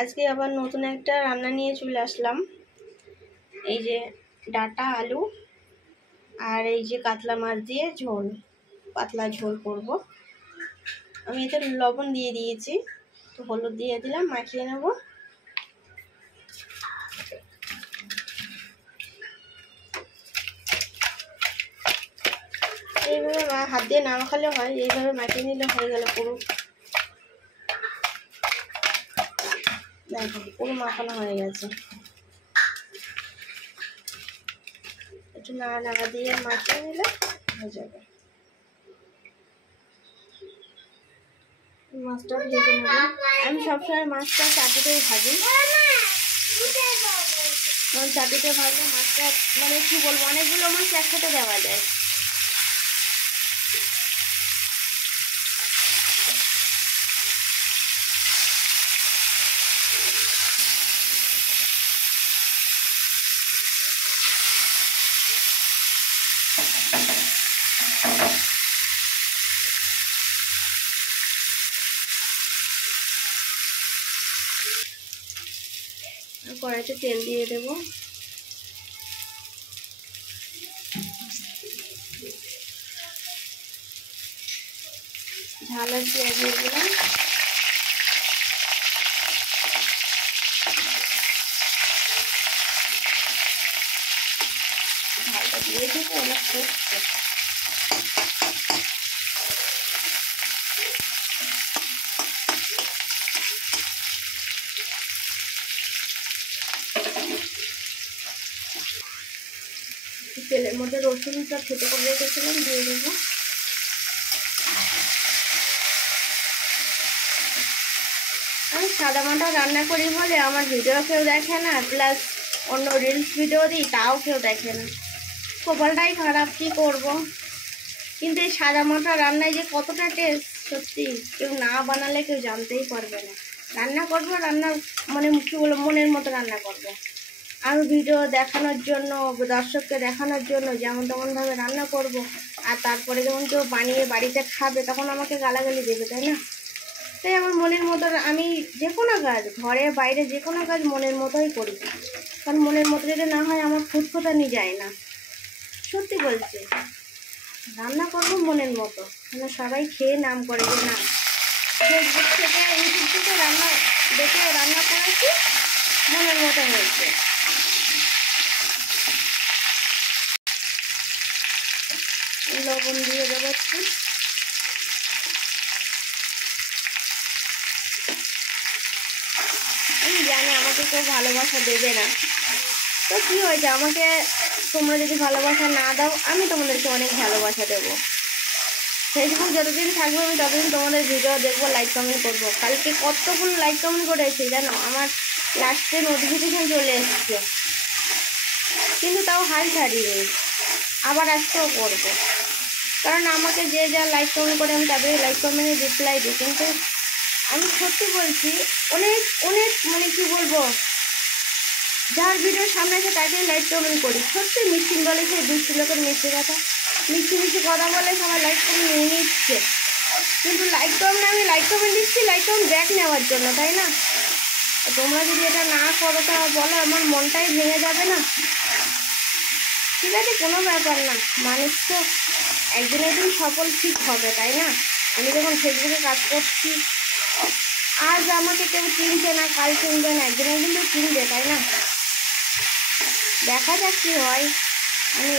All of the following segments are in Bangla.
আজকে আবার নতুন একটা রান্না নিয়ে চলে আসলাম। এই যে ডাটা আলু আর এই যে কাতলা মাছ দিয়ে ঝোল, পাতলা ঝোল করব। আমি এতে লবণ দিয়ে দিয়েছি, তো হলুদ দিয়ে দিলাম, মাখিয়ে নেব। এইভাবে হাত দিয়ে না মাখালে হয়, এইভাবে মাখিয়ে নিলে হয়ে গেল পুরো। দেখো পুরো মাখানো হয়ে গেছে। একটু নাড়া দিয়ে মাখিয়ে নিলে হয়ে যাবে। মাছটা ভেজে নেব। আমি সবসময় মাছটা চাটুতেই ভাজি, কারণ চাটুতে ভাজলে মাছটা মানে কি বলবো, অনেকগুলো মাছ একসাথে দেওয়া যায়। কড়াইতে তেল দিয়ে দেবো। ঝাল আর পেঁয়াজ দিয়ে দিলাম। ঝালটা দিয়ে দিতে অনেক ফুটছে। তেলের মধ্যে রসুনটা থেতো করে রেখেছিলাম, দিয়ে দেবো। আমি সাদামাটা রান্না করি বলে আমার ভিডিও কেউ দেখে না, প্লাস অন্য রিলস ভিডিও দিই তাও কেউ দেখে না। কপালটাই খারাপ, কি করব। কিন্তু এই সাদামাটা রান্নায় যে কতটা টেস্ট, সত্যি কেউ না বানালে কেউ জানতেই পারবে না। রান্না করবো, রান্না মানে কি বলবো, মনের মতো রান্না করবো। আমি ভিডিও দেখানোর জন্য, দর্শককে দেখানোর জন্য যেমন তেমনভাবে রান্না করব, আর তারপরে যখন কেউ বানিয়ে বাড়িতে খাবে তখন আমাকে গালাগালি দেবে, তাই না? তাই আমার মনের মতো আমি যে কোনো কাজ, ঘরে বাইরে যে কোনো কাজ মনের মতোই করি, কারণ মনের মতো যদি না হয় আমার ফুটফুটানি যায় না। সত্যি বলছি, রান্না করবো মনের মতো, মানে সবাই খেয়ে নাম করে যে না, ফেসবুক থেকে ইউটিউব থেকে রান্না দেখে রান্না করেছি, মনের মতো হয়েছে। লবণ দিয়ে দেবো একটু। আমি জানি আমাকে কেউ ভালোবাসা দেবে না, তো কী হয়েছে, আমাকে তোমরা যদি ভালোবাসা না দাও আমি তোমাদেরকে অনেক ভালোবাসা দেবো। ফেসবুক যতদিন থাকবে আমি ততদিন তোমাদের ভিডিও দেখবো, লাইক কমেন্ট করবো। কালকে কতগুলো লাইক কমেন্ট করেছি জানো, আমার লাস্টে নোটিফিকেশান চলে এসছে, কিন্তু তাও হাল ছাড়িনি, আবার আজকেও করবো। কারণ আমাকে যে যা লাইক কমেন্ট করে আমি তাদেরই লাইক কমেন্টে রিপ্লাই দিই। কিন্তু আমি সত্যি বলছি, অনেক অনেক মানে কি বলবো, যার ভিডিওর সামনে আছে তাকে লাইক কমেন্ট করি। সত্যি মিষ্টি বলে, সেই দুষ্টি লোকের মিষ্টি কথা, মিষ্টি মিষ্টি কথা বলে সবাই লাইক কমেন্ট নিয়ে নিচ্ছে। কিন্তু লাইক কমেন্ট, আমি লাইক কমেন্ট দিচ্ছি লাইক কমেন্ট ব্যাক নেওয়ার জন্য, তাই না? তোমরা যদি এটা না করো তা বলো, আমার মনটাই ভেঙে যাবে না? ঠিক আছে, কোনো ব্যাপার না, মানুষ তো একদিন একদিন সফল ঠিক হবে, তাই না? আমি যখন ফেসবুকে কাজ করছি, আজ আমাকে কেউ চিনছে না, কাল চিনবে না, একদিন একদিন তো চিনবে, তাই না? দেখা যাক কী হয়। আমি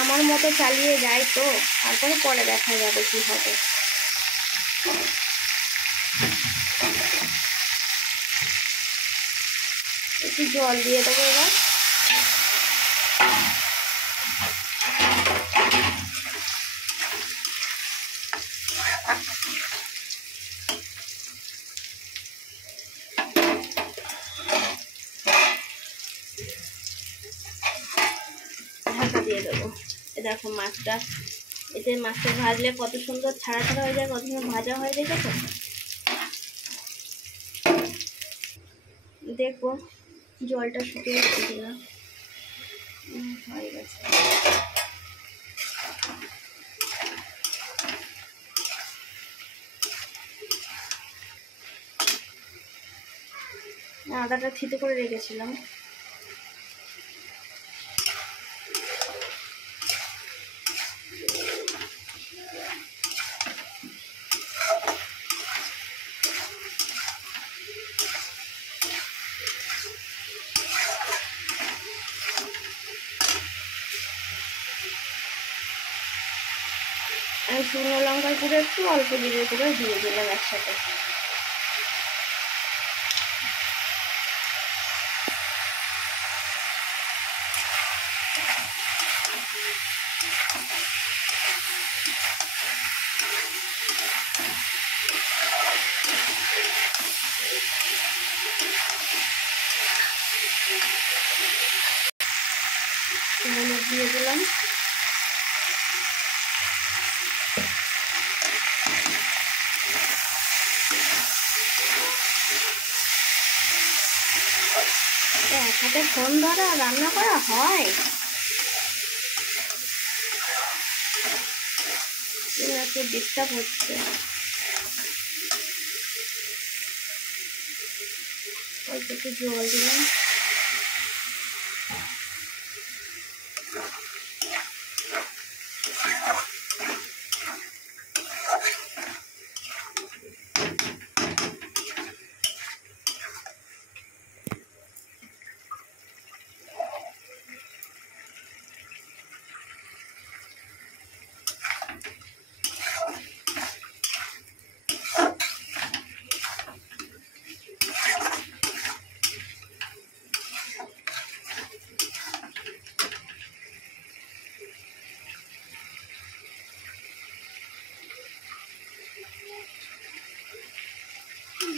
আমার মতো চালিয়ে যাই, তো তারপরে পরে দেখা যাবে কী হবে। একটু জল দিয়ে দেবো এবার। ঢাকা দিয়ে দেবো। দেখো মাছটা, এতে মাছটা ভাজলে কত সুন্দর ছাড়া ছাড়া হয়ে যায়, কত সুন্দর ভাজা হয়ে যায়। দেখো জলটা শুকিয়ে গেছে না, হয়ে গেছে। আদাটা থিতে করে রেখেছিলাম। আমি শুকনো লঙ্কার গুঁড়ো একটু অল্প জিরের গুঁড়ো দিয়ে দিলাম একসাথে। হলুদ দিয়ে দিলাম। এক হাতে ফোন ধরা রান্না করা হয়, একটু ডিস্টার্ব হচ্ছে। অল্প একটু জল দিলাম।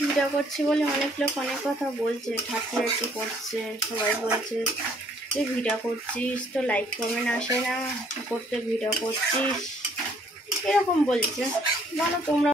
ভিডিও করছি বলে অনেক লোক অনেক কথা বলছে, ঠাট্টি করছে। সবাই বলছে তুই ভিডিও করছিস তো লাইক কমেন্ট আসে না, করতে ভিডিও করছিস, এরকম বলছে। বলো তোমরা